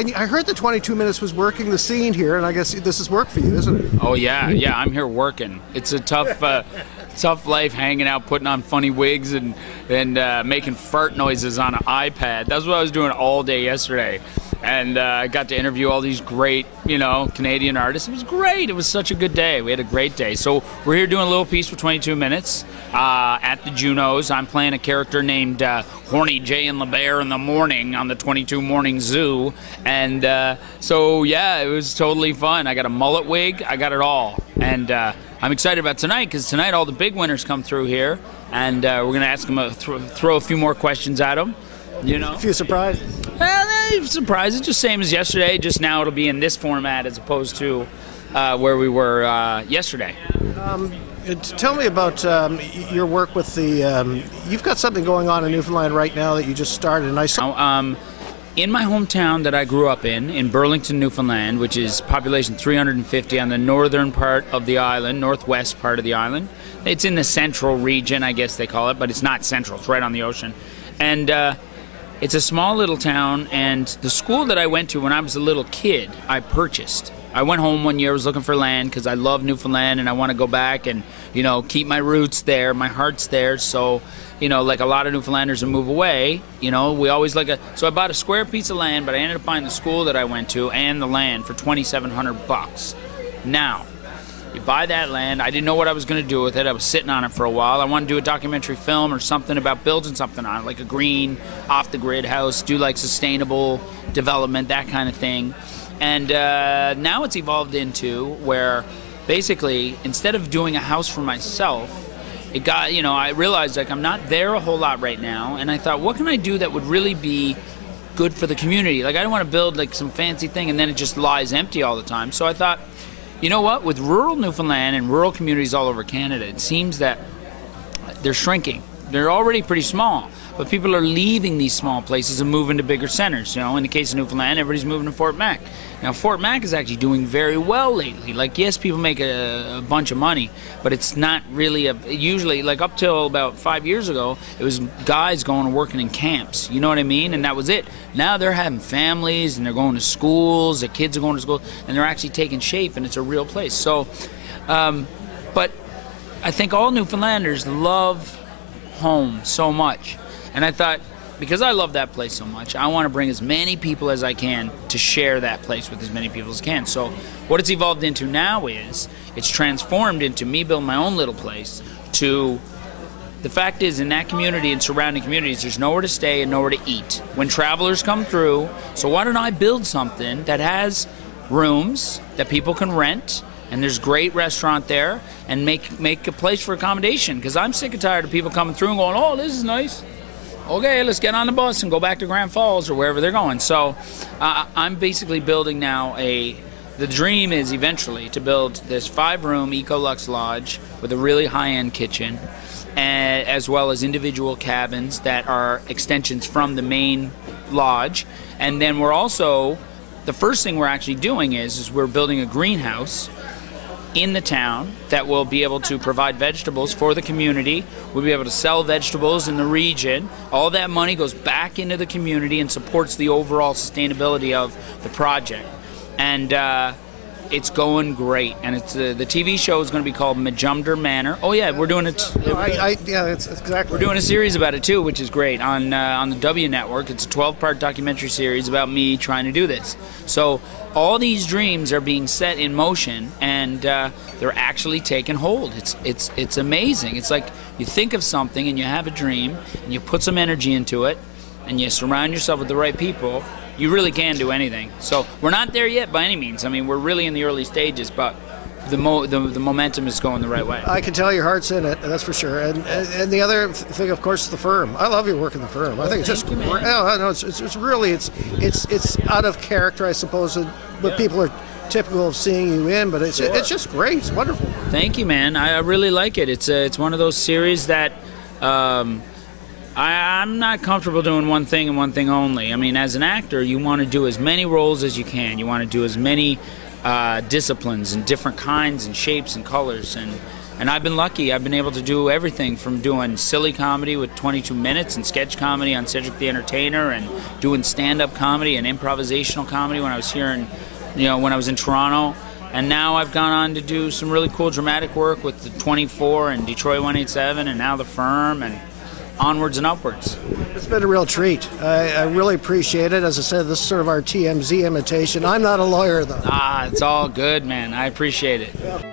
And I heard the 22 minutes was working the scene here, and I guess this is work for you, isn't it? Oh yeah, I'm here working. It's a tough, tough life hanging out, putting on funny wigs and making fart noises on an iPad. That's what I was doing all day yesterday, and I got to interview all these great, Canadian artists. It was great. It was such a good day. We had a great day. So we're here doing a little piece for 22 minutes at the Junos. I'm playing a character named Horny Jay and LeBear in the morning on the 22 Morning Zoo. And so, yeah, it was totally fun. I got a mullet wig. I got it all. And I'm excited about tonight because tonight all the big winners come through here. And we're going to ask them, throw a few more questions at them. A few surprises. Surprises, just same as yesterday. Just now it'll be in this format as opposed to where we were yesterday. Tell me about your work with the. You've got something going on in Newfoundland right now that you just started, and I saw. In my hometown that I grew up in Burlington, Newfoundland, which is population 350 on the northern part of the island, northwest part of the island. It's in the central region, I guess they call it, but it's not central. It's right on the ocean, and. It's a small little town, and the school that I went to when I was a little kid, I purchased. I went home one year, I was looking for land because I love Newfoundland and I want to go back and, keep my roots there, my heart's there. So, like a lot of Newfoundlanders that move away, we always so I bought a square piece of land, but I ended up buying the school that I went to and the land for $2,700. Now, you buy that land. I didn't know what I was going to do with it. I was sitting on it for a while. I wanted to do a documentary film or something about building something on it, like a green, off-the-grid house, do like sustainable development, that kind of thing. And now it's evolved into where basically instead of doing a house for myself, it got, I realized like I'm not there a whole lot right now. And I thought, what can I do that would really be good for the community? Like I don't want to build like some fancy thing and then it just lies empty all the time. So I thought, you know what? With rural Newfoundland and rural communities all over Canada, it seems that they're shrinking. They're already pretty small, but people are leaving these small places and moving to bigger centers. In the case of Newfoundland, everybody's moving to Fort Mac. Now, Fort Mac is actually doing very well lately. Like, yes, people make a bunch of money, but it's not really usually, like up till about 5 years ago, it was guys going and working in camps. You know what I mean? And that was it. Now they're having families and they're going to schools. Their kids are going to school, and they're actually taking shape, and it's a real place. So, but I think all Newfoundlanders love home so much, and I thought, because I love that place so much, I want to bring as many people as I can to share that place with as many people as I can. So what it's evolved into now is it's transformed into me building my own little place. To the fact is, in that community and surrounding communities, there's nowhere to stay and nowhere to eat when travelers come through. So why don't I build something that has rooms that people can rent, and there's great restaurant there, and make a place for accommodation, because I'm sick and tired of people coming through and going, oh, this is nice. Okay, let's get on the bus and go back to Grand Falls or wherever they're going. So I'm basically building now the dream is eventually to build this 5-room Ecolux Lodge with a really high-end kitchen, as well as individual cabins that are extensions from the main lodge. And then we're also, the first thing we're actually doing is we're building a greenhouse in the town that will be able to provide vegetables for the community. We'll be able to sell vegetables in the region. All that money goes back into the community and supports the overall sustainability of the project. And it's going great. And it's the TV show is going to be called Majumder Manor. Oh yeah, we're doing it. Yeah, it's exactly. We're doing a series about it too, which is great on the W Network. It's a 12-part documentary series about me trying to do this. So all these dreams are being set in motion, and they're actually taking hold. It's amazing. It's like you think of something and you have a dream and you put some energy into it and you surround yourself with the right people. You really can do anything. So we're not there yet by any means. I mean, we're really in the early stages, but the momentum is going the right way. I can tell your heart's in it, that's for sure. And the other thing, of course, is the firm. I love your work in the firm. I think it's just great. No, it's really it's out of character, I suppose, what people are typical of seeing you in, but it's just great. It's wonderful. Thank you, man. I really like it. It's one of those series that I'm not comfortable doing one thing and one thing only. I mean, as an actor, you want to do as many roles as you can. You want to do as many disciplines and different kinds and shapes and colors. And I've been lucky. I've been able to do everything from doing silly comedy with 22 Minutes and sketch comedy on Cedric the Entertainer, and doing stand-up comedy and improvisational comedy when I was here in, when I was in Toronto. And now I've gone on to do some really cool dramatic work with the 24 and Detroit 187 and now The Firm, and onwards and upwards. It's been a real treat. I really appreciate it. As I said, this is sort of our TMZ imitation. I'm not a lawyer, though. It's all good, man. I appreciate it. Yeah.